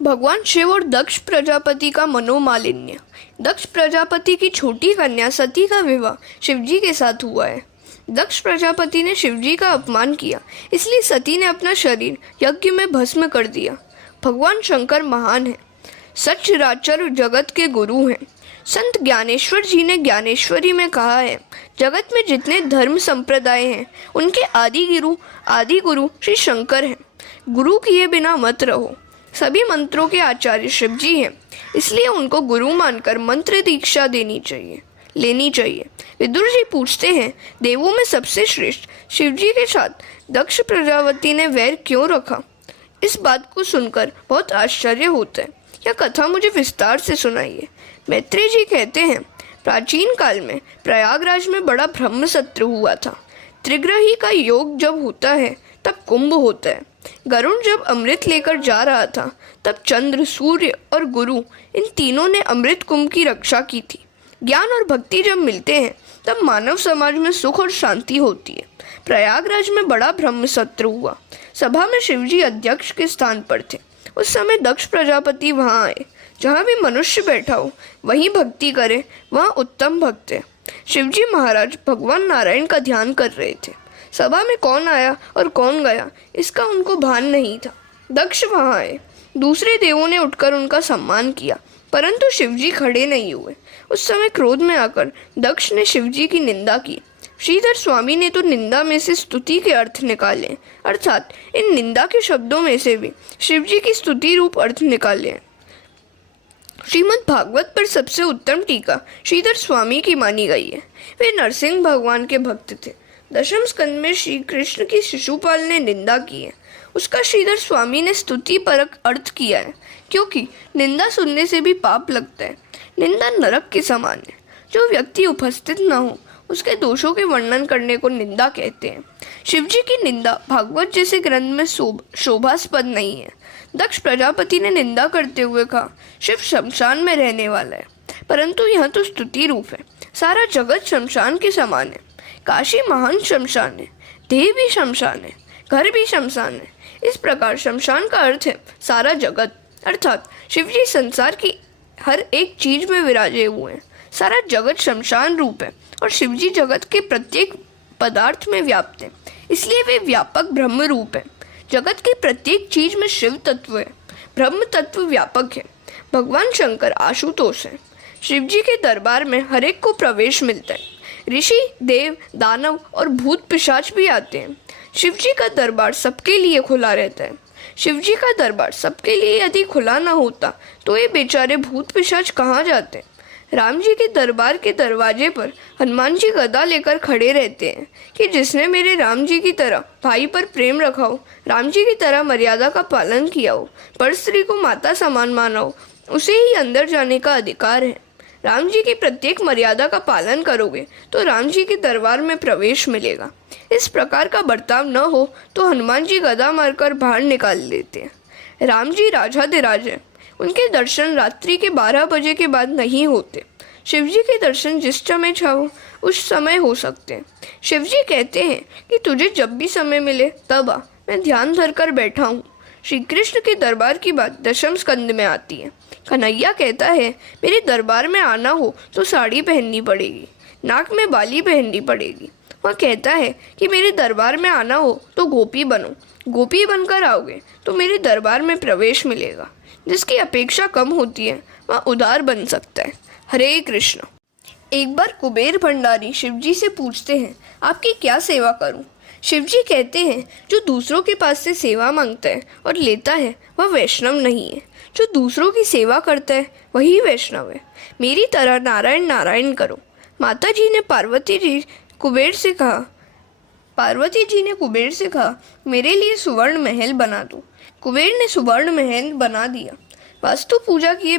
भगवान शिव और दक्ष प्रजापति का मनोमालिन्य। दक्ष प्रजापति की छोटी कन्या सती का विवाह शिवजी के साथ हुआ है। दक्ष प्रजापति ने शिवजी का अपमान किया, इसलिए सती ने अपना शरीर यज्ञ में भस्म कर दिया। भगवान शंकर महान है, सचराचर जगत के गुरु हैं। संत ज्ञानेश्वर जी ने ज्ञानेश्वरी में कहा है, जगत में जितने धर्म संप्रदाय हैं उनके आदि गुरु श्री शंकर हैं। गुरु किए बिना मत रहो। सभी मंत्रों के आचार्य शिवजी हैं, इसलिए उनको गुरु मानकर मंत्र दीक्षा लेनी चाहिए। विदुर जी पूछते हैं, देवों में सबसे श्रेष्ठ शिवजी के साथ दक्ष प्रजापति ने वैर क्यों रखा? इस बात को सुनकर बहुत आश्चर्य होता है। यह कथा मुझे विस्तार से सुनाइए। मैत्रेय जी कहते हैं, प्राचीन काल में प्रयागराज में बड़ा ब्रह्म सत्र हुआ था। त्रिग्रही का योग जब होता है तब कुंभ होता है। गरुण जब अमृत लेकर जा रहा था तब चंद्र, सूर्य और गुरु इन तीनों ने अमृत कुंभ की रक्षा की थी। ज्ञान और भक्ति जब मिलते हैं तब मानव समाज में सुख और शांति होती है। प्रयागराज में बड़ा ब्रह्म सत्र हुआ। सभा में शिवजी अध्यक्ष के स्थान पर थे। उस समय दक्ष प्रजापति वहां आए। जहाँ भी मनुष्य बैठा हो वहीं भक्ति करे, वहाँ उत्तम भक्त है। शिवजी महाराज भगवान नारायण का ध्यान कर रहे थे। सभा में कौन आया और कौन गया इसका उनको भान नहीं था। दक्ष वहां आए। दूसरे देवों ने उठकर उनका सम्मान किया, परंतु शिवजी खड़े नहीं हुए। उस समय क्रोध में आकर दक्ष ने शिवजी की निंदा की। श्रीधर स्वामी ने तो निंदा में से स्तुति के अर्थ निकाले, अर्थात इन निंदा के शब्दों में से भी शिवजी की स्तुति रूप अर्थ निकाले हैं। श्रीमद् भागवत पर सबसे उत्तम टीका श्रीधर स्वामी की मानी गई है। वे नरसिंह भगवान के भक्त थे। दशम स्कंद में श्री कृष्ण की शिशुपाल ने निंदा की है, उसका श्रीधर स्वामी ने स्तुति परक अर्थ किया है, क्योंकि निंदा सुनने से भी पाप लगता है। निंदा नरक के समान है। जो व्यक्ति उपस्थित न हो उसके दोषों के वर्णन करने को निंदा कहते हैं। शिवजी की निंदा भागवत जैसे ग्रंथ में शोभास्पद नहीं है। दक्ष प्रजापति ने निंदा करते हुए कहा, शिव शमशान में रहने वाला है, परंतु यह तो स्तुति रूप है। सारा जगत शमशान के समान है। काशी महान शमशान है, देह भी शमशान है, घर भी शमशान है। इस प्रकार शमशान का अर्थ है सारा जगत, अर्थात शिवजी संसार की हर एक चीज में विराजे हुए हैं। सारा जगत शमशान रूप है और शिवजी जगत के प्रत्येक पदार्थ में व्याप्त है, इसलिए वे व्यापक ब्रह्म रूप है। जगत की प्रत्येक चीज में शिव तत्व है, ब्रह्म तत्व व्यापक है। भगवान शंकर आशुतोष है। शिवजी के दरबार में हर एक को प्रवेश मिलता है। ऋषि, देव, दानव और भूत पिशाच भी आते हैं। शिवजी का दरबार सबके लिए खुला रहता है। शिवजी का दरबार सबके लिए यदि खुला ना होता तो ये बेचारे भूत पिशाच कहाँ जाते? राम जी के दरबार के दरवाजे पर हनुमान जी गदा लेकर खड़े रहते हैं कि जिसने मेरे राम जी की तरह भाई पर प्रेम रखा हो, राम जी की तरह मर्यादा का पालन किया हो, पर स्त्री को माता समान माना हो, उसे ही अंदर जाने का अधिकार है। राम जी की प्रत्येक मर्यादा का पालन करोगे तो राम जी के दरबार में प्रवेश मिलेगा। इस प्रकार का बर्ताव न हो तो हनुमान जी गदा मारकर बाहर निकाल देते हैं। राम जी राजाधिराज है। उनके दर्शन रात्रि के 12 बजे के बाद नहीं होते। शिवजी के दर्शन जिस समय चाहो उस समय हो सकते हैं। शिवजी कहते हैं कि तुझे जब भी समय मिले तब आ, मैं ध्यान धरकर बैठा हूँ। श्री कृष्ण के दरबार की बात दशम स्कंद में आती है। कन्हैया कहता है, मेरे दरबार में आना हो तो साड़ी पहननी पड़ेगी, नाक में बाली पहननी पड़ेगी। वह कहता है कि मेरे दरबार में आना हो तो गोपी बनो, गोपी बनकर आओगे तो मेरे दरबार में प्रवेश मिलेगा। जिसकी अपेक्षा कम होती है वह उदार बन सकता है। हरे कृष्ण। एक बार कुबेर भंडारी शिवजी से पूछते हैं, आपकी क्या सेवा करूं? शिवजी कहते हैं, जो दूसरों के पास से सेवा मांगता है और लेता है वह वैष्णव नहीं है। जो दूसरों की सेवा करता है वही वैष्णव है। मेरी तरह नारायण नारायण करो। माता जी ने पार्वती जी ने कुबेर से कहा, मेरे लिए सुवर्ण महल बना दो। कुबेर ने सुवर्ण महल बना दिया। वास्तु पूजा किए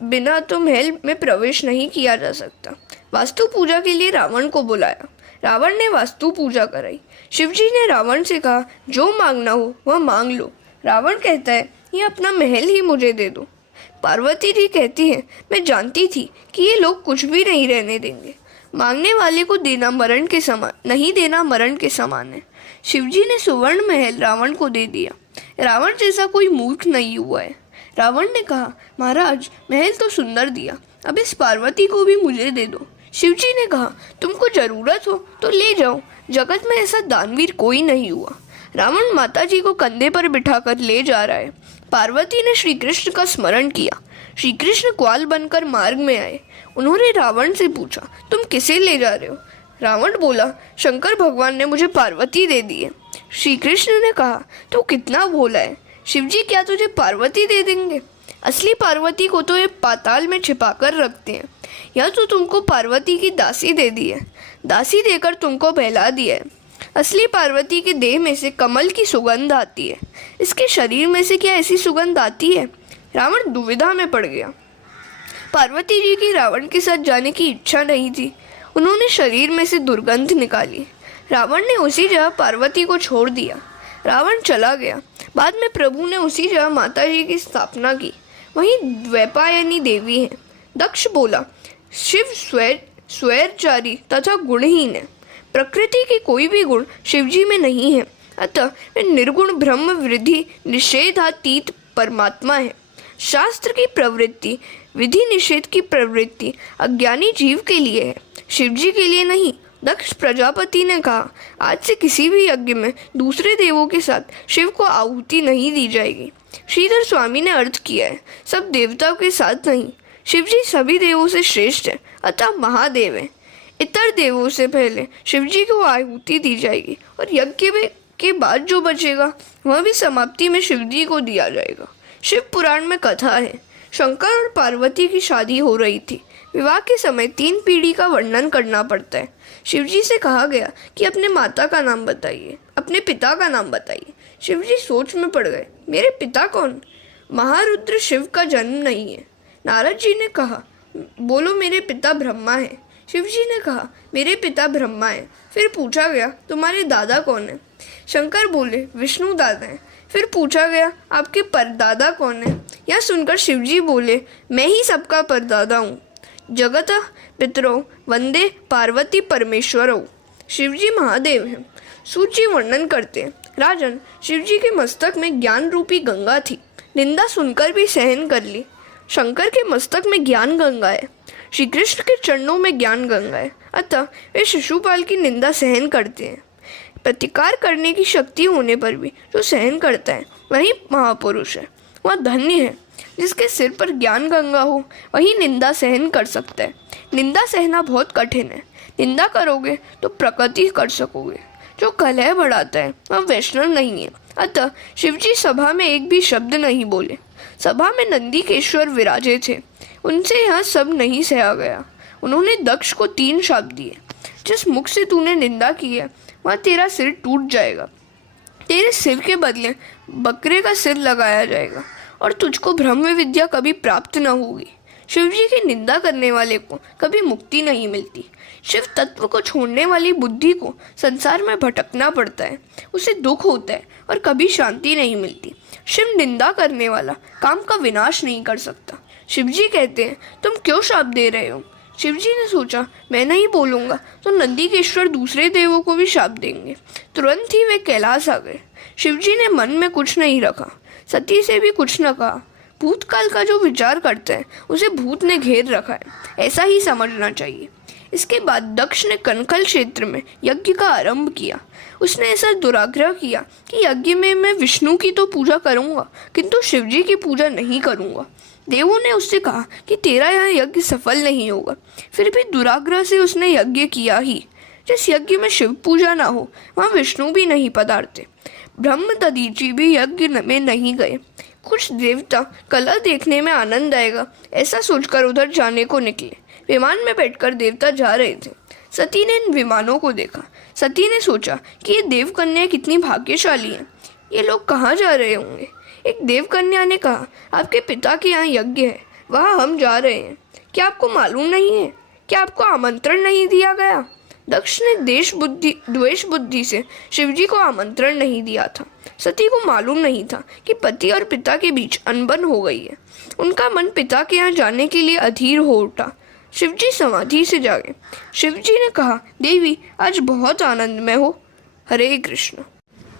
बिना तो महल में प्रवेश नहीं किया जा सकता। वास्तु पूजा के लिए रावण को बुलाया। रावण ने वास्तु पूजा कराई। शिवजी ने रावण से कहा, जो मांगना हो वह मांग लो। रावण कहता है, ये अपना महल ही मुझे दे दो। पार्वती जी कहती है, मैं जानती थी कि ये लोग कुछ भी नहीं रहने देंगे। मांगने वाले को देना मरण के समान, नहीं देना मरण के समान है। शिवजी ने सुवर्ण महल रावण को दे दिया। रावण जैसा कोई मूर्ख नहीं हुआ है। रावण ने कहा, महाराज महल तो सुंदर दिया, अब इस पार्वती को भी मुझे दे दो। शिवजी ने कहा, तुमको जरूरत हो तो ले जाओ, जगत में ऐसा दानवीर कोई नहीं हुआ। रावण माता जी को कंधे पर बिठाकर ले जा रहा है। पार्वती ने श्री कृष्ण का स्मरण किया। श्री कृष्ण ग्वाल बनकर मार्ग में आए। उन्होंने रावण से पूछा, तुम किसे ले जा रहे हो? रावण बोला, शंकर भगवान ने मुझे पार्वती दे दी है। श्री कृष्ण ने कहा, तू कितना भोला है, शिवजी क्या तुझे पार्वती दे देंगे? असली पार्वती को तो ये पाताल में छिपाकर रखते हैं। यह तो तुमको पार्वती की दासी दे दी है, दासी देकर तुमको बहला दिया है। असली पार्वती के देह में से कमल की सुगंध आती है, इसके शरीर में से क्या ऐसी सुगंध आती है? रावण दुविधा में पड़ गया। पार्वती जी की रावण के साथ जाने की इच्छा नहीं थी। उन्होंने शरीर में से दुर्गंध निकाली। रावण ने उसी जगह पार्वती को छोड़ दिया। रावण चला गया। बाद में प्रभु ने उसी जगह माता जी की स्थापना की। वहीं द्वैपायनी देवी है। दक्ष बोला, शिव स्वैरचारी तथा गुणहीन है। प्रकृति के कोई भी गुण शिवजी में नहीं है, अतः वे निर्गुण ब्रह्म वृद्धि निषेधातीत परमात्मा है। शास्त्र की प्रवृत्ति, विधि निषेध की प्रवृत्ति अज्ञानी जीव के लिए है, शिवजी के लिए नहीं। दक्ष प्रजापति ने कहा, आज से किसी भी यज्ञ में दूसरे देवों के साथ शिव को आहुति नहीं दी जाएगी। श्रीधर स्वामी ने अर्थ किया है, सब देवताओं के साथ नहीं। शिवजी सभी देवों से श्रेष्ठ है, अतः महादेव है। इतर देवों से पहले शिवजी को आहुति दी जाएगी और यज्ञ के बाद जो बचेगा वह भी समाप्ति में शिवजी को दिया जाएगा। शिव पुराण में कथा है, शंकर और पार्वती की शादी हो रही थी। विवाह के समय 3 पीढ़ी का वर्णन करना पड़ता है। शिवजी से कहा गया कि अपने माता का नाम बताइए, अपने पिता का नाम बताइए। शिवजी सोच में पड़ गए, मेरे पिता कौन? महारुद्र शिव का जन्म नहीं है। नारद जी ने कहा, बोलो मेरे पिता ब्रह्मा है। शिवजी ने कहा, मेरे पिता ब्रह्मा है। फिर पूछा गया, तुम्हारे दादा कौन है? शंकर बोले, विष्णु दादा है। फिर पूछा गया, आपके परदादा कौन है? यह सुनकर शिवजी बोले, मैं ही सबका परदादा हूँ। जगतः पितरो वंदे पार्वती परमेश्वरों। शिवजी महादेव हैं। सूची वर्णन करते हैं, राजन, शिवजी के मस्तक में ज्ञान रूपी गंगा थी। निंदा सुनकर भी सहन कर ली। शंकर के मस्तक में ज्ञान गंगा है, श्री कृष्ण के चरणों में ज्ञान गंगा है, अतः वे शिशुपाल की निंदा सहन करते हैं। प्रतिकार करने की शक्ति होने पर भी जो सहन करता है वही महापुरुष है। वह धन्य है जिसके सिर पर ज्ञान गंगा हो, वही निंदा सहन कर सकता है। निंदा सहना बहुत कठिन है। निंदा करोगे तो प्रगति कर सकोगे। जो कलह बढ़ाता है वह वैष्णव नहीं है। अतः शिवजी सभा में एक भी शब्द नहीं बोले। सभा में नंदीकेश्वर विराजे थे, उनसे यह सब नहीं सहा गया। उन्होंने दक्ष को 3 शाप दिए, जिस मुख से तूने निंदा की है वह तेरा सिर टूट जाएगा, तेरे सिर के बदले बकरे का सिर लगाया जाएगा और तुझको ब्रह्म विद्या कभी प्राप्त न होगी। शिवजी की निंदा करने वाले को कभी मुक्ति नहीं मिलती। शिव तत्व को छोड़ने वाली बुद्धि को संसार में भटकना पड़ता है, उसे दुख होता है और कभी शांति नहीं मिलती। शिव निंदा करने वाला काम का विनाश नहीं कर सकता। शिवजी कहते हैं, तुम क्यों शाप दे रहे हो? शिवजी ने सोचा, मैं नहीं बोलूँगा तो नंदीकेश्वर दूसरे देवों को भी शाप देंगे। तुरंत ही वे कैलाश आ गए। शिवजी ने मन में कुछ नहीं रखा, सती से भी कुछ न कहा। भूतकाल का जो विचार करता है उसे भूत ने घेर रखा है, ऐसा ही समझना चाहिए। इसके बाद दक्ष ने कनखल क्षेत्र में यज्ञ का आरंभ किया। उसने ऐसा दुराग्रह किया कि यज्ञ में मैं विष्णु की तो पूजा करूंगा किंतु शिवजी की पूजा नहीं करूंगा। देवों ने उससे कहा कि तेरा यह यज्ञ सफल नहीं होगा। फिर भी दुराग्रह से उसने यज्ञ किया ही। जिस यज्ञ में शिव पूजा ना हो वहाँ विष्णु भी नहीं पधारते। ब्रह्म दधीची भी यज्ञ में नहीं गए। कुछ देवता कला देखने में आनंद आएगा ऐसा सोचकर उधर जाने को निकले। विमान में बैठकर देवता जा रहे थे। सती ने इन विमानों को देखा। सती ने सोचा कि ये देवकन्या कितनी भाग्यशाली हैं, ये लोग कहाँ जा रहे होंगे। एक देवकन्या ने कहा, आपके पिता के यहाँ यज्ञ है, वहाँ हम जा रहे हैं। क्या आपको मालूम नहीं है? क्या आपको आमंत्रण नहीं दिया गया? दक्ष ने द्वेष बुद्धि से शिवजी को आमंत्रण नहीं दिया था। सती को मालूम नहीं था कि पति और पिता के बीच अनबन हो गई है। उनका मन पिता के यहाँ जाने के लिए अधीर हो उठा। शिवजी समाधि से जागे। शिवजी ने कहा, देवी आज बहुत आनंद में हो। हरे कृष्ण।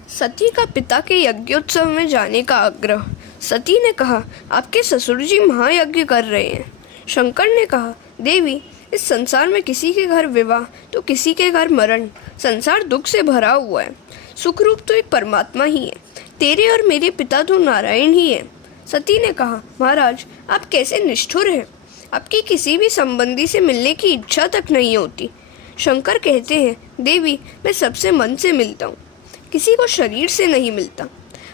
सती का पिता के यज्ञोत्सव में जाने का आग्रह। सती ने कहा, आपके ससुर जी महायज्ञ कर रहे हैं। शंकर ने कहा, देवी, इस संसार में किसी के घर विवाह तो किसी के घर मरण। संसार दुख से भरा हुआ है। सुख रूप तो एक परमात्मा ही है। तेरे और मेरे पिता तो नारायण ही है। सती ने कहा, महाराज, आप कैसे निष्ठुर हैं। आपकी किसी भी संबंधी से मिलने की इच्छा तक नहीं होती। शंकर कहते हैं, देवी, मैं सबसे मन से मिलता हूँ, किसी को शरीर से नहीं मिलता।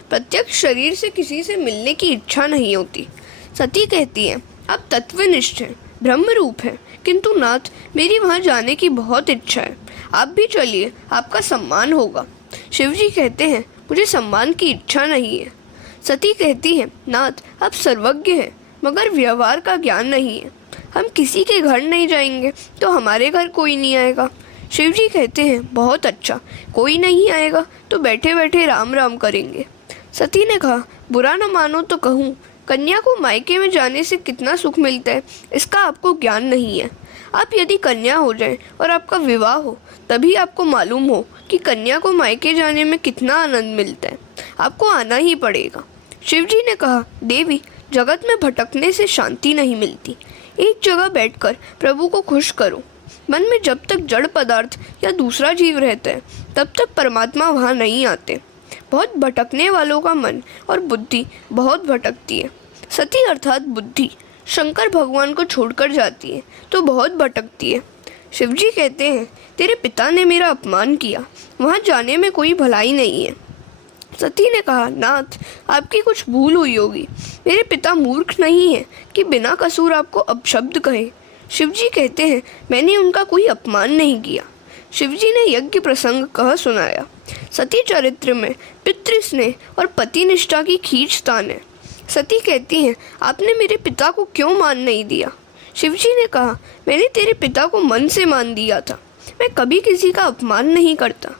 प्रत्यक्ष शरीर से किसी से मिलने की इच्छा नहीं होती। सती कहती है, आप तत्वनिष्ठ हैं, ब्रह्म रूप हैं, किंतु नाथ, मेरी वहाँ जाने की बहुत इच्छा है। आप भी चलिए, आपका सम्मान होगा। शिवजी कहते हैं, मुझे सम्मान की इच्छा नहीं है। सती कहती है, नाथ, आप सर्वज्ञ हैं, मगर व्यवहार का ज्ञान नहीं है। हम किसी के घर नहीं जाएंगे तो हमारे घर कोई नहीं आएगा। शिवजी कहते हैं, बहुत अच्छा, कोई नहीं आएगा तो बैठे बैठे राम राम करेंगे। सती ने कहा, बुरा न मानो तो कहूँ, कन्या को मायके में जाने से कितना सुख मिलता है, इसका आपको ज्ञान नहीं है। आप यदि कन्या हो जाएं और आपका विवाह हो, तभी आपको मालूम हो कि कन्या को मायके जाने में कितना आनंद मिलता है। आपको आना ही पड़ेगा। शिवजी ने कहा, देवी, जगत में भटकने से शांति नहीं मिलती। एक जगह बैठकर प्रभु को खुश करो। मन में जब तक जड़ पदार्थ या दूसरा जीव रहता है, तब तक परमात्मा वहाँ नहीं आते। बहुत भटकने वालों का मन और बुद्धि बहुत भटकती है। सती अर्थात बुद्धि शंकर भगवान को छोड़कर जाती है तो बहुत भटकती है। शिवजी कहते हैं, तेरे पिता ने मेरा अपमान किया, वहाँ जाने में कोई भलाई नहीं है। सती ने कहा, नाथ, आपकी कुछ भूल हुई होगी। मेरे पिता मूर्ख नहीं है कि बिना कसूर आपको अपशब्द कहे। शिवजी कहते हैं, मैंने उनका कोई अपमान नहीं किया। शिवजी ने यज्ञ प्रसंग कह सुनाया। सती चरित्र में पितृस्नेह और पति निष्ठा की खींचतान है। सती कहती हैं, आपने मेरे पिता को क्यों मान नहीं दिया। शिवजी ने कहा, मैंने तेरे पिता को मन से मान दिया था। मैं कभी किसी का अपमान नहीं करता।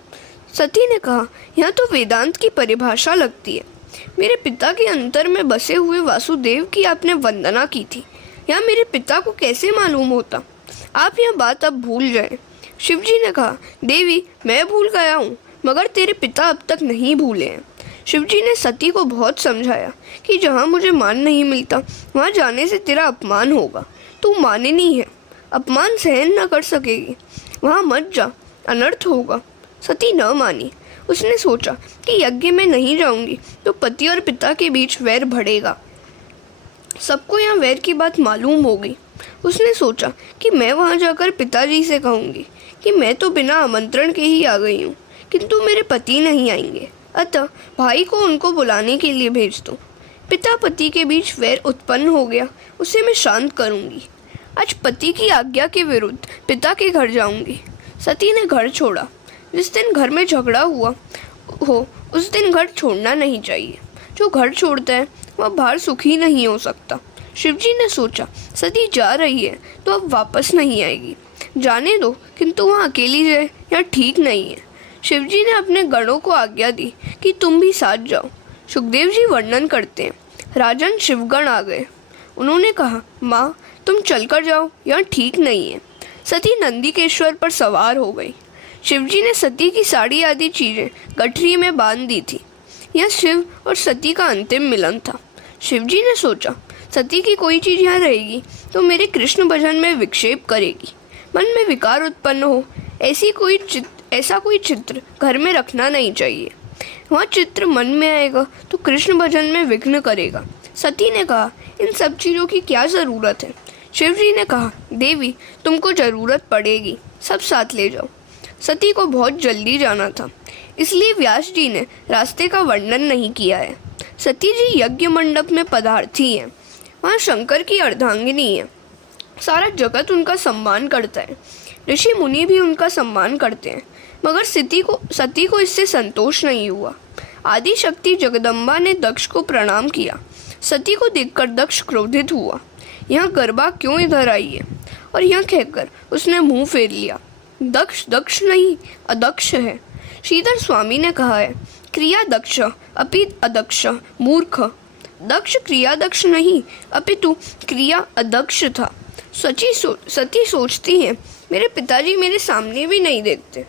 सती ने कहा, यह तो वेदांत की परिभाषा लगती है। मेरे पिता के अंतर में बसे हुए वासुदेव की आपने वंदना की थी, यह मेरे पिता को कैसे मालूम होता। आप यह बात अब भूल जाएं। शिवजी ने कहा, देवी, मैं भूल गया हूँ, मगर तेरे पिता अब तक नहीं भूले हैं। शिवजी ने सती को बहुत समझाया कि जहाँ मुझे मान नहीं मिलता, वहाँ जाने से तेरा अपमान होगा। तू माननी है, अपमान सहन न कर सकेगी, वहाँ मत जा, अनर्थ होगा। सती न मानी। उसने सोचा कि यज्ञ में नहीं जाऊंगी तो पति और पिता के बीच वैर बढ़ेगा। सबको यहाँ वैर की बात मालूम होगी। उसने सोचा कि मैं वहाँ जाकर पिताजी से कहूँगी कि मैं तो बिना आमंत्रण के ही आ गई हूँ, किंतु मेरे पति नहीं आएंगे, अतः भाई को उनको बुलाने के लिए भेज दो। पिता पति के बीच वैर उत्पन्न हो गया, उसे मैं शांत करूँगी। आज पति की आज्ञा के विरुद्ध पिता के घर जाऊँगी। सती ने घर छोड़ा। जिस दिन घर में झगड़ा हुआ हो उस दिन घर छोड़ना नहीं चाहिए। जो घर छोड़ता है वह बाहर सुखी नहीं हो सकता। शिवजी ने सोचा, सती जा रही है तो अब वापस नहीं आएगी, जाने दो, किंतु वहाँ अकेली जाए यह ठीक नहीं है। शिवजी ने अपने गणों को आज्ञा दी कि तुम भी साथ जाओ। सुखदेव जी वर्णन करते हैं, राजन शिवगण आ गए। उन्होंने कहा, माँ, तुम चलकर जाओ, यह ठीक नहीं है। सती नंदीकेश्वर पर सवार हो गई। शिवजी ने सती की साड़ी आदि चीजें गठरी में बांध दी थी। यह शिव और सती का अंतिम मिलन था। शिवजी ने सोचा, सती की कोई चीज यहाँ रहेगी तो मेरे कृष्ण भजन में विक्षेप करेगी, मन में विकार उत्पन्न हो, ऐसा कोई चित्र घर में रखना नहीं चाहिए। वह चित्र मन में आएगा तो कृष्ण भजन में विघ्न करेगा। सती ने कहा, इन सब चीज़ों की क्या ज़रूरत है। शिवजी ने कहा, देवी, तुमको ज़रूरत पड़ेगी, सब साथ ले जाओ। सती को बहुत जल्दी जाना था, इसलिए व्यास जी ने रास्ते का वर्णन नहीं किया है। सती जी यज्ञ मंडप में पधारती हैं। वहाँ शंकर की अर्धांगिनी है। सारा जगत उनका सम्मान करता है, ऋषि मुनि भी उनका सम्मान करते हैं, मगर सती को इससे संतोष नहीं हुआ। आदि शक्ति जगदम्बा ने दक्ष को प्रणाम किया। सती को देखकर दक्ष क्रोधित हुआ। यह गरबा क्यों इधर आई है, और यह कहकर उसने मुंह फेर लिया। दक्ष दक्ष नहीं, अदक्ष है। श्रीधर स्वामी ने कहा है, क्रिया दक्ष अपि अदक्ष मूर्ख। दक्ष क्रिया दक्ष नहीं, अपितु क्रिया अदक्ष था। सती सोचती है, मेरे पिताजी मेरे सामने भी नहीं देखते,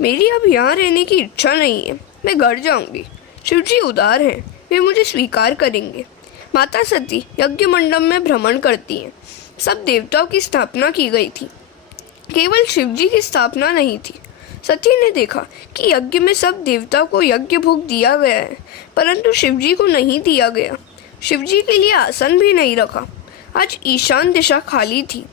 मेरी अब यहाँ रहने की इच्छा नहीं है। मैं घर जाऊंगी। शिवजी उदार हैं, वे मुझे स्वीकार करेंगे। माता सती यज्ञ मंडप में भ्रमण करती हैं। सब देवताओं की स्थापना की गई थी, केवल शिवजी की स्थापना नहीं थी। सती ने देखा कि यज्ञ में सब देवताओं को यज्ञ भोग दिया गया है, परंतु शिवजी को नहीं दिया गया। शिवजी के लिए आसन भी नहीं रखा। आज ईशान दिशा खाली थी।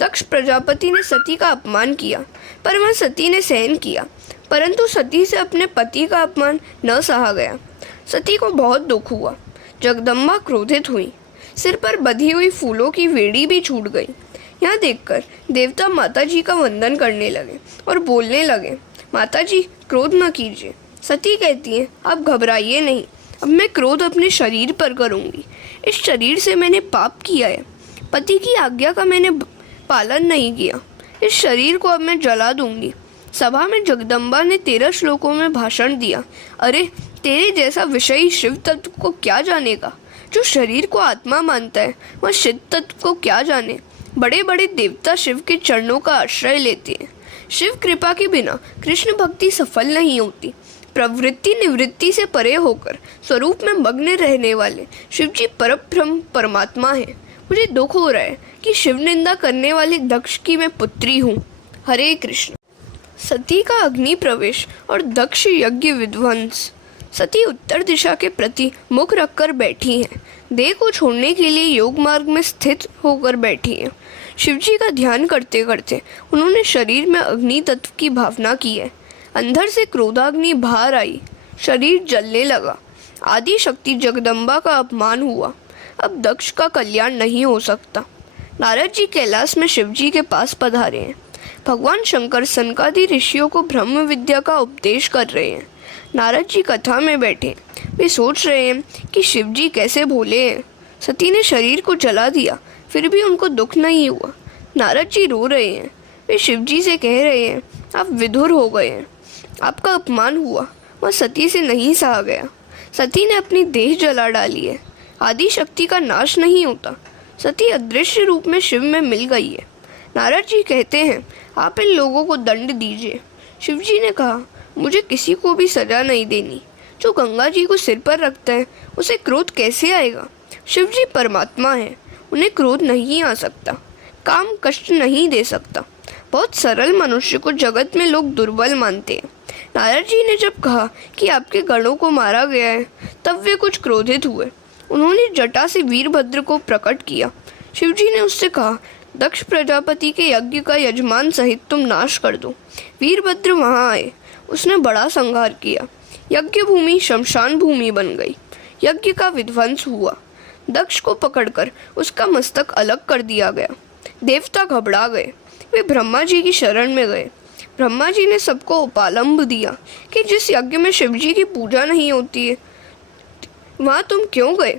दक्ष प्रजापति ने सती का अपमान किया, पर वह सती ने सहन किया, परंतु सती से अपने पति का अपमान न सहा गया। सती को बहुत दुख हुआ। जगदम्बा क्रोधित हुई। सिर पर बंधी हुई फूलों की वेड़ी भी छूट गई। यह देखकर देवता माता जी का वंदन करने लगे और बोलने लगे, माता जी क्रोध न कीजिए। सती कहती है, आप घबराइए नहीं, अब मैं क्रोध अपने शरीर पर करूंगी। इस शरीर से मैंने पाप किया है, पति की आज्ञा का मैंने पालन नहीं किया। इस शरीर को अब मैं जला दूंगी। सभा में जगदम्बा ने 13 श्लोकों में भाषण दिया। अरे, तेरे जैसा विषयी शिव तत्व को क्या जानेगा? जो शरीर को आत्मा मानता है वह शिव तत्व को क्या जाने? बड़े बड़े देवता शिव के चरणों का आश्रय लेते हैं। शिव कृपा के बिना कृष्ण भक्ति सफल नहीं होती। प्रवृत्ति निवृत्ति से परे होकर स्वरूप में मग्न रहने वाले शिवजी परब्रह्म परमात्मा है। मुझे दुख हो रहा है कि शिव निंदा करने वाले दक्ष की मैं पुत्री हूँ। हरे कृष्ण। सती का अग्नि प्रवेश और दक्ष यज्ञ विध्वंस। सती उत्तर दिशा के प्रति मुख रखकर बैठी हैं। देह को छोड़ने के लिए योग मार्ग में स्थित होकर बैठी हैं। शिवजी का ध्यान करते करते उन्होंने शरीर में अग्नि तत्व की भावना की है। अंदर से क्रोधाग्नि बाहर आई, शरीर जलने लगा। आदि शक्ति जगदम्बा का अपमान हुआ। अब दक्ष का कल्याण नहीं हो सकता। नारद जी कैलाश में शिवजी के पास पधारे हैं। भगवान शंकर सनकादि ऋषियों को ब्रह्म विद्या का उपदेश कर रहे हैं। नारद जी कथा में बैठे, वे सोच रहे हैं कि शिवजी कैसे भोले हैं। सती ने शरीर को जला दिया, फिर भी उनको दुख नहीं हुआ। नारद जी रो रहे हैं। वे शिवजी से कह रहे हैं, आप विधुर हो गए हैं, आपका अपमान हुआ, वह सती से नहीं सहा गया। सती ने अपनी देह जला डाली है। आदि शक्ति का नाश नहीं होता। सती अदृश्य रूप में शिव में मिल गई है। नारद जी कहते हैं, आप इन लोगों को दंड दीजिए। शिवजी ने कहा, मुझे किसी को भी सजा नहीं देनी। जो गंगा जी को सिर पर रखता है उसे क्रोध कैसे आएगा? शिवजी परमात्मा है, उन्हें क्रोध नहीं आ सकता। काम कष्ट नहीं दे सकता। बहुत सरल मनुष्य को जगत में लोग दुर्बल मानते हैं। नारद जी ने जब कहा कि आपके गणों को मारा गया है, तब वे कुछ क्रोधित हुए। उन्होंने जटा से वीरभद्र को प्रकट किया। शिवजी ने उससे कहा, दक्ष प्रजापति के यज्ञ का यजमान सहित तुम नाश कर दो। वीरभद्र वहां आए। उसने बड़ा संहार किया। यज्ञ भूमि शमशान भूमि बन गई। यज्ञ का विध्वंस हुआ। दक्ष को पकड़कर उसका मस्तक अलग कर दिया गया। देवता घबरा गए। वे ब्रह्मा जी की शरण में गए। ब्रह्मा जी ने सबको उपालंब दिया कि जिस यज्ञ में शिवजी की पूजा नहीं होती है वहाँ तुम क्यों गए?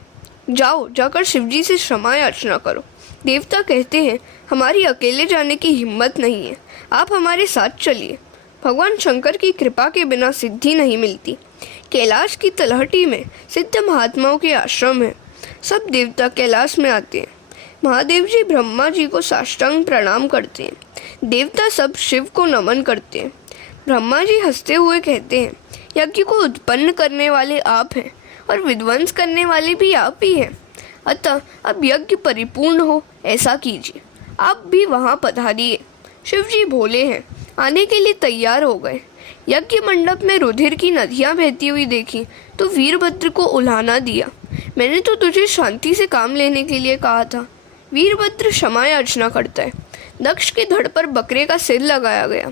जाओ, जाकर शिवजी से क्षमा याचना करो। देवता कहते हैं, हमारी अकेले जाने की हिम्मत नहीं है, आप हमारे साथ चलिए। भगवान शंकर की कृपा के बिना सिद्धि नहीं मिलती। कैलाश की तलहटी में सिद्ध महात्माओं के आश्रम है। सब देवता कैलाश में आते हैं। महादेव जी ब्रह्मा जी को साष्टांग प्रणाम करते हैं। देवता सब शिव को नमन करते हैं। ब्रह्मा जी हंसते हुए कहते हैं, यज्ञ को उत्पन्न करने वाले आप हैं और विध्वंस करने वाले भी आप ही हैं। अतः अब यज्ञ परिपूर्ण हो ऐसा कीजिए। आप भी वहाँ पधारिए। शिव जी भोले हैं, आने के लिए तैयार हो गए। यज्ञ मंडप में रुधिर की नदियाँ बहती हुई देखी तो वीरभद्र को उल्हाना दिया। मैंने तो तुझे शांति से काम लेने के लिए कहा था। वीरभद्र क्षमा याचना करता है। दक्ष के धड़ पर बकरे का सिर लगाया गया।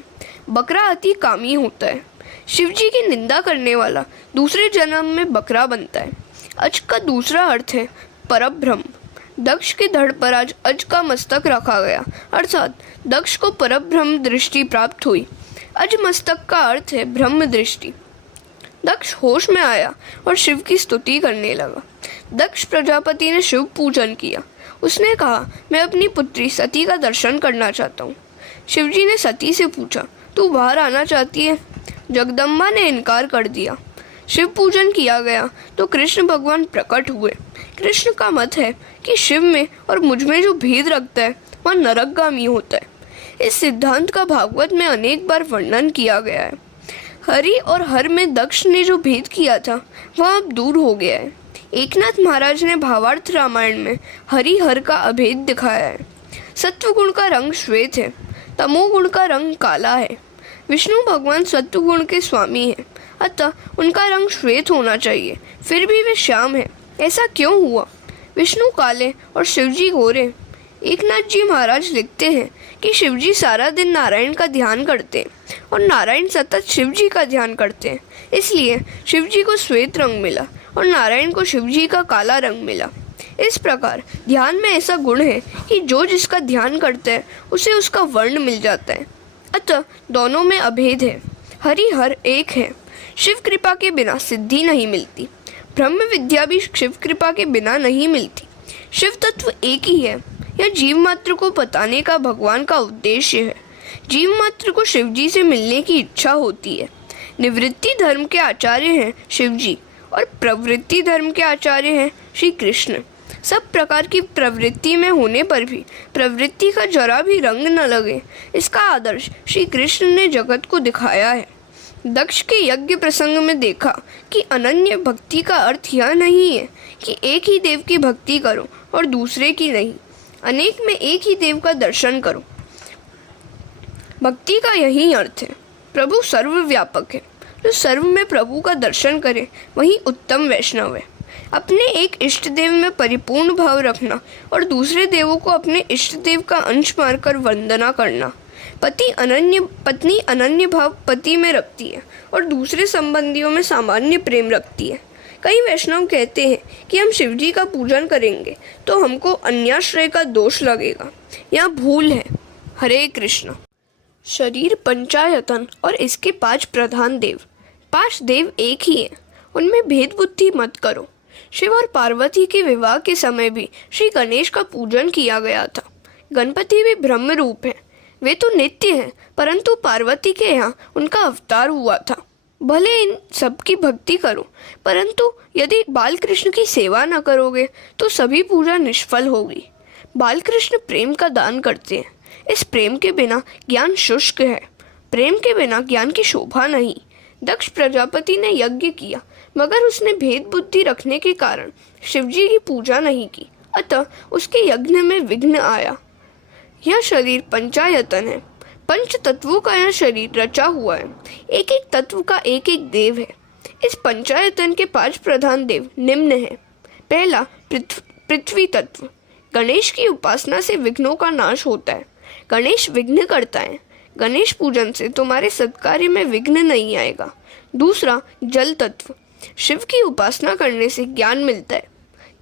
बकरा अति कामी होता है। शिवजी की निंदा करने वाला दूसरे जन्म में बकरा बनता है। अज का दूसरा अर्थ है परब्रह्म। दक्ष के धड़ पर आज अज का मस्तक रखा गया, अर्थात दक्ष को परब्रह्म दृष्टि प्राप्त हुई। अज मस्तक का अर्थ है ब्रह्म दृष्टि। दक्ष होश में आया और शिव की स्तुति करने लगा। दक्ष प्रजापति ने शिव पूजन किया। उसने कहा, मैं अपनी पुत्री सती का दर्शन करना चाहता हूँ। शिवजी ने सती से पूछा, तू बाहर आना चाहती है? जगदम्बा ने इनकार कर दिया। शिव पूजन किया गया तो कृष्ण भगवान प्रकट हुए। कृष्ण का मत है कि शिव में और मुझ में जो भेद रखता है वह नरकगामी होता है। इस सिद्धांत का भागवत में अनेक बार वर्णन किया गया है। हरि और हर में दक्ष ने जो भेद किया था वह अब दूर हो गया है। एकनाथ महाराज ने भावार्थ रामायण में हरि हर का अभेद दिखाया है। सत्व गुण का रंग श्वेत है, तमोगुण का रंग काला है। विष्णु भगवान सत्व गुण के स्वामी हैं, अतः उनका रंग श्वेत होना चाहिए, फिर भी वे श्याम है। ऐसा क्यों हुआ? विष्णु काले और शिवजी गोरे। एकनाथ जी महाराज लिखते हैं कि शिवजी सारा दिन नारायण का ध्यान करते हैं और नारायण सतत शिवजी का ध्यान करते हैं, इसलिए शिवजी को श्वेत रंग मिला और नारायण को शिवजी का काला रंग मिला। इस प्रकार ध्यान में ऐसा गुण है कि जो जिसका ध्यान करता है उसे उसका वर्ण मिल जाता है, अतः दोनों में अभेद है। हरि हर एक है। शिव कृपा के बिना सिद्धि नहीं मिलती, ब्रह्म विद्या भी शिव कृपा के बिना नहीं मिलती। शिव तत्व एक ही है, यह जीव मात्र को बताने का भगवान का उद्देश्य है। जीव मात्र को शिवजी से मिलने की इच्छा होती है। निवृत्ति धर्म के आचार्य हैं शिवजी और प्रवृत्ति धर्म के आचार्य हैं श्री कृष्ण। सब प्रकार की प्रवृत्ति में होने पर भी प्रवृत्ति का जरा भी रंग न लगे, इसका आदर्श श्री कृष्ण ने जगत को दिखाया है। दक्ष के यज्ञ प्रसंग में देखा कि अनन्य भक्ति का अर्थ यह नहीं है कि एक ही देव की भक्ति करो और दूसरे की नहीं, अनेक में एक ही देव का दर्शन करो। भक्ति का यही अर्थ है। प्रभु सर्वव्यापक है, जो सर्व में प्रभु का दर्शन करे वही उत्तम वैष्णव है। अपने एक इष्ट देव में परिपूर्ण भाव रखना और दूसरे देवों को अपने इष्ट देव का अंश मानकर वंदना करना। पत्नी अनन्य भाव पति में रखती है और दूसरे संबंधियों में सामान्य प्रेम रखती है। कई वैष्णव कहते हैं कि हम शिवजी का पूजन करेंगे तो हमको अन्याश्रय का दोष लगेगा, यह भूल है। हरे कृष्ण। शरीर पंचायतन और इसके 5 प्रधान देव। 5 देव एक ही है, उनमें भेद बुद्धि मत करो। शिव और पार्वती के विवाह के समय भी श्री गणेश का पूजन किया गया था। गणपति भी ब्रह्म रूप है, वे तो नित्य हैं, परंतु पार्वती के यहाँ उनका अवतार हुआ था। भले इन सब की भक्ति करो, परंतु यदि बालकृष्ण की सेवा न करोगे तो सभी पूजा निष्फल होगी। बालकृष्ण प्रेम का दान करते हैं, इस प्रेम के बिना ज्ञान शुष्क है, प्रेम के बिना ज्ञान की शोभा नहीं। दक्ष प्रजापति ने यज्ञ किया, मगर उसने भेद बुद्धि रखने के कारण शिवजी की पूजा नहीं की, अतः उसके यज्ञ में विघ्न आया। यह शरीर पंचायतन है, पंच तत्वों का यह शरीर रचा हुआ है। एक एक तत्व का एक एक देव है। इस पंचायतन के 5 प्रधान देव निम्न हैं। पहला पृथ्वी तत्व। गणेश की उपासना से विघ्नों का नाश होता है। गणेश विघ्न करता है, गणेश पूजन से तुम्हारे सत्कार्य में विघ्न नहीं आएगा। दूसरा जल तत्व। शिव की उपासना करने से ज्ञान मिलता है।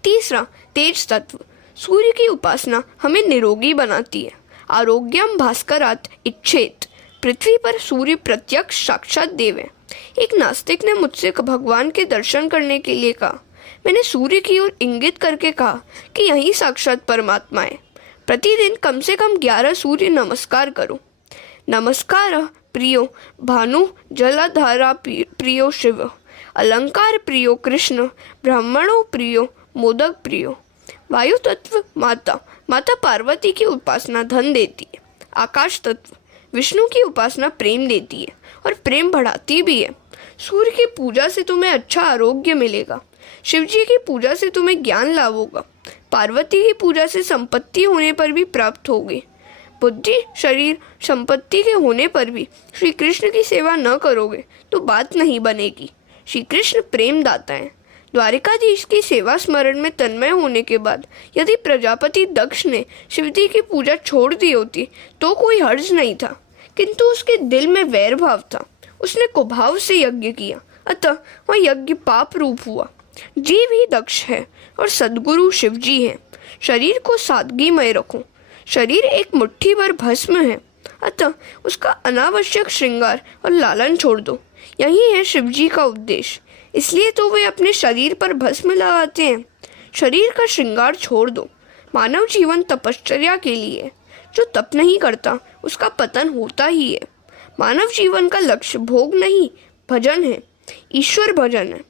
तीसरा तेज तत्व। सूर्य की उपासना हमें निरोगी बनाती है। आरोग्यम भास्करात इच्छेत। पृथ्वी पर सूर्य प्रत्यक्ष साक्षात देव है। एक नास्तिक ने मुझसे भगवान के दर्शन करने के लिए कहा। मैंने सूर्य की ओर इंगित करके कहा कि यही साक्षात परमात्मा है। प्रतिदिन कम से कम 11 सूर्य नमस्कार करो। नमस्कार प्रियो भानु जलाधारा प्रियो शिव, अलंकार प्रियो कृष्ण, ब्राह्मणों प्रियो मोदक प्रियो। वायु तत्व माता पार्वती की उपासना धन देती है। आकाश तत्व विष्णु की उपासना प्रेम देती है और प्रेम बढ़ाती भी है। सूर्य की पूजा से तुम्हें अच्छा आरोग्य मिलेगा। शिवजी की पूजा से तुम्हें ज्ञान लाभ होगा। पार्वती की पूजा से संपत्ति होने पर भी प्राप्त होगी। बुद्धि शरीर संपत्ति के होने पर भी श्री कृष्ण की सेवा न करोगे तो बात नहीं बनेगी। श्री कृष्ण प्रेम दाता है। द्वारिकाधीश की सेवा स्मरण में तन्मय होने के बाद यदि प्रजापति दक्ष ने शिवजी की पूजा छोड़ दी होती तो कोई हर्ज नहीं था, किंतु उसके दिल में वैर भाव था। उसने कुभाव से यज्ञ किया, अतः वह यज्ञ पाप रूप हुआ। जीव ही दक्ष है और सद्गुरु शिवजी है। शरीर को सादगीमय रखो। शरीर एक मुट्ठी भर भस्म है, अतः उसका अनावश्यक श्रृंगार और लालन छोड़ दो। यही है शिवजी का उद्देश्य, इसलिए तो वे अपने शरीर पर भस्म लगाते हैं। शरीर का श्रृंगार छोड़ दो। मानव जीवन तपश्चर्या के लिए है। जो तप नहीं करता उसका पतन होता ही है। मानव जीवन का लक्ष्य भोग नहीं भजन है, ईश्वर भजन है।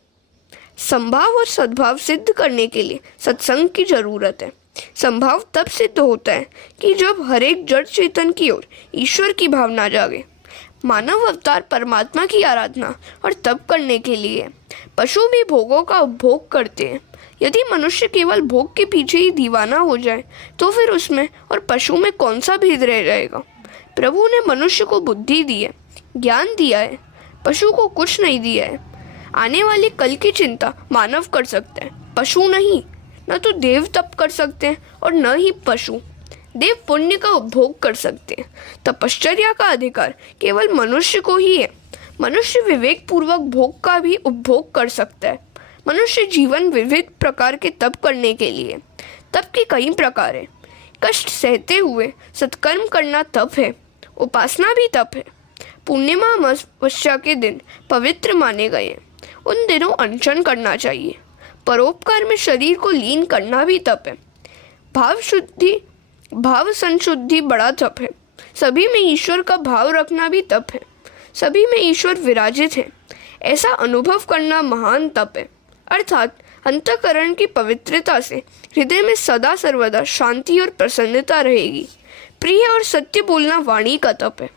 संभाव और सद्भाव सिद्ध करने के लिए सत्संग की जरूरत है। संभाव तब सिद्ध होता है कि जब हर एक जड़ चेतन की ओर ईश्वर की भावना जागे। मानव अवतार परमात्मा की आराधना और तप करने के लिए। पशु भी भोगों का उपभोग करते हैं। यदि मनुष्य केवल भोग के पीछे ही दीवाना हो जाए तो फिर उसमें और पशु में कौन सा भेद रह जाएगा। प्रभु ने मनुष्य को बुद्धि दी है, ज्ञान दिया है, पशु को कुछ नहीं दिया है। आने वाले कल की चिंता मानव कर सकते हैं, पशु नहीं। न तो देव तप कर सकते हैं और न ही पशु। देव पुण्य का उपभोग कर सकते हैं, तपश्चर्या का अधिकार केवल मनुष्य को ही है। मनुष्य विवेक पूर्वक भोग का भी उपभोग कर सकता है। मनुष्य जीवन विविध प्रकार के तप करने के लिए। तप के कई प्रकार हैं। कष्ट सहते हुए सत्कर्म करना तप है। उपासना भी तप है। पूर्णिमा अमावस्या के दिन पवित्र माने गए हैं। उन दिनों अनशन करना चाहिए। परोपकार में शरीर को लीन करना भी तप है। भाव संशुद्धि बड़ा तप है। सभी में ईश्वर का भाव रखना भी तप है। सभी में ईश्वर विराजित है, ऐसा अनुभव करना महान तप है। अर्थात अंतःकरण की पवित्रता से हृदय में सदा सर्वदा शांति और प्रसन्नता रहेगी। प्रिय और सत्य बोलना वाणी का तप है।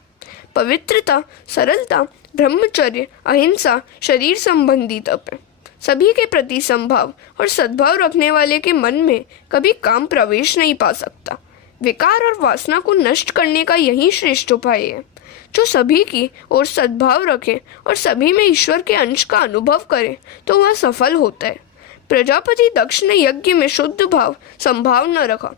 पवित्रता, सरलता, ब्रह्मचर्य, अहिंसा शरीर संबंधी तप है। सभी के प्रति संभाव और सद्भाव रखने वाले के मन में कभी काम प्रवेश नहीं पा सकता। विकार और वासना को नष्ट करने का यही श्रेष्ठ उपाय है। जो सभी की ओर सद्भाव रखे और सभी में ईश्वर के अंश का अनुभव करे तो वह सफल होता है। प्रजापति दक्ष ने यज्ञ में शुद्ध भाव संभाव न रखा,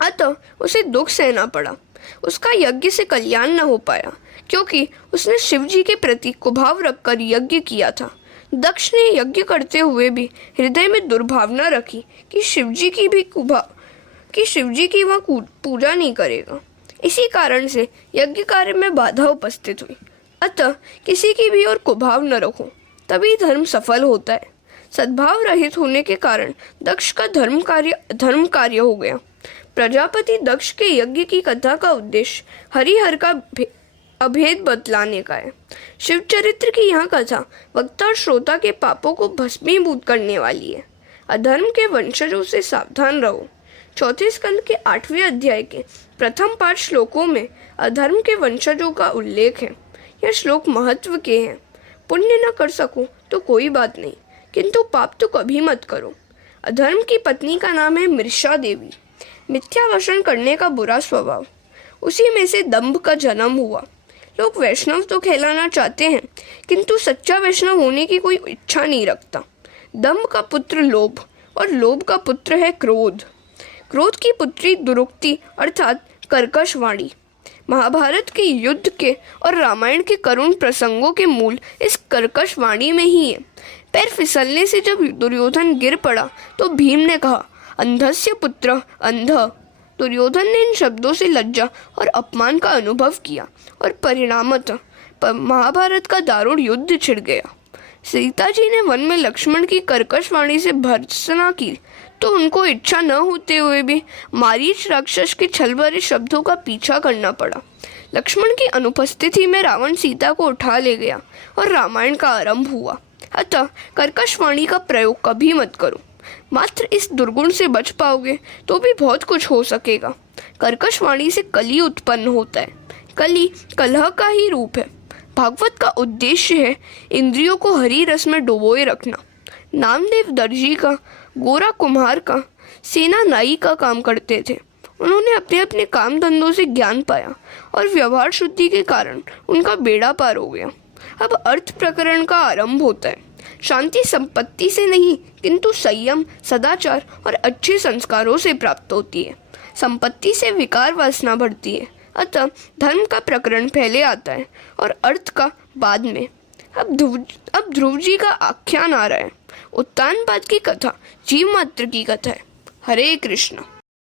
अतः उसे दुख सहना पड़ा। उसका यज्ञ से कल्याण न हो पाया क्योंकि उसने शिव जी के प्रति कुभाव रखकर यज्ञ किया था। दक्ष ने यज्ञ करते हुए भी हृदय में दुर्भावना रखी कि शिव जी की वह पूजा नहीं करेगा। इसी कारण से यज्ञ कार्य में बाधा उपस्थित हुई। अतः किसी की भी ओर कुभाव न रखो, तभी धर्म सफल होता है। सद्भाव रहित होने के कारण दक्ष का धर्म कार्य हो गया। प्रजापति दक्ष के यज्ञ की कथा का उद्देश्य हरिहर का अभेद बतलाने का है। शिव चरित्र की यह कथा वक्ता और श्रोता के पापों को भस्मीभूत करने वाली है। अधर्म के वंशजों से सावधान रहो। चौथे स्कंद के 8वें अध्याय के प्रथम 5 श्लोकों में अधर्म के वंशजों का उल्लेख है। यह श्लोक महत्व के हैं। पुण्य न कर सको तो कोई बात नहीं, किंतु पाप तो कभी मत करो। अधर्म की पत्नी का नाम है मृषा देवी। मिथ्या वचन करने का बुरा स्वभाव, उसी में से दंभ का जन्म हुआ। लोग वैष्णव तो कहलाना चाहते हैं किंतु सच्चा वैष्णव होने की कोई इच्छा नहीं रखता। दंभ का पुत्र लोभ और लोभ का पुत्र है क्रोध। क्रोध की पुत्री दुरुक्ति अर्थात कर्कश वाणी। महाभारत के युद्ध के और रामायण के करुण प्रसंगों के मूल इस कर्कश वाणी में ही है। पैर फिसलने से जब दुर्योधन गिर पड़ा तो भीम ने कहा, अंधस्य पुत्र अंध। दुर्योधन ने इन शब्दों से लज्जा और अपमान का अनुभव किया और परिणामतः महाभारत का दारुण युद्ध छिड़ गया। सीता जी ने वन में लक्ष्मण की कर्कश वाणी से भर्त्सना की तो उनको इच्छा न होते हुए भी मारीच राक्षस के छल भरे शब्दों का पीछा करना पड़ा। लक्ष्मण की अनुपस्थिति में रावण सीता को उठा ले गया और रामायण का आरंभ हुआ। अतः कर्कश वाणी का प्रयोग कभी मत करो। मात्र इस दुर्गुण से बच पाओगे तो भी बहुत कुछ हो सकेगा। कर्कश वाणी से कली उत्पन्न होता है। कली कलह का ही रूप है। भागवत का उद्देश्य है इंद्रियों को हरि रस में डुबोए रखना। नामदेव दर्जी का, गोरा कुम्हार का, सेना नाई का काम करते थे। उन्होंने अपने अपने काम धंधों से ज्ञान पाया और व्यवहार शुद्धि के कारण उनका बेड़ा पार हो गया। अब अर्थ प्रकरण का आरंभ होता है। शांति संपत्ति से नहीं किंतु संयम, सदाचार और अच्छे संस्कारों से प्राप्त होती है। संपत्ति से विकार वासना बढ़ती है। अतः धर्म का प्रकरण पहले आता है और अर्थ का बाद में। अब ध्रुव जी का आख्यान आ रहा है। उत्तानपाद की कथा जीव मात्र की कथा है। हरे कृष्ण।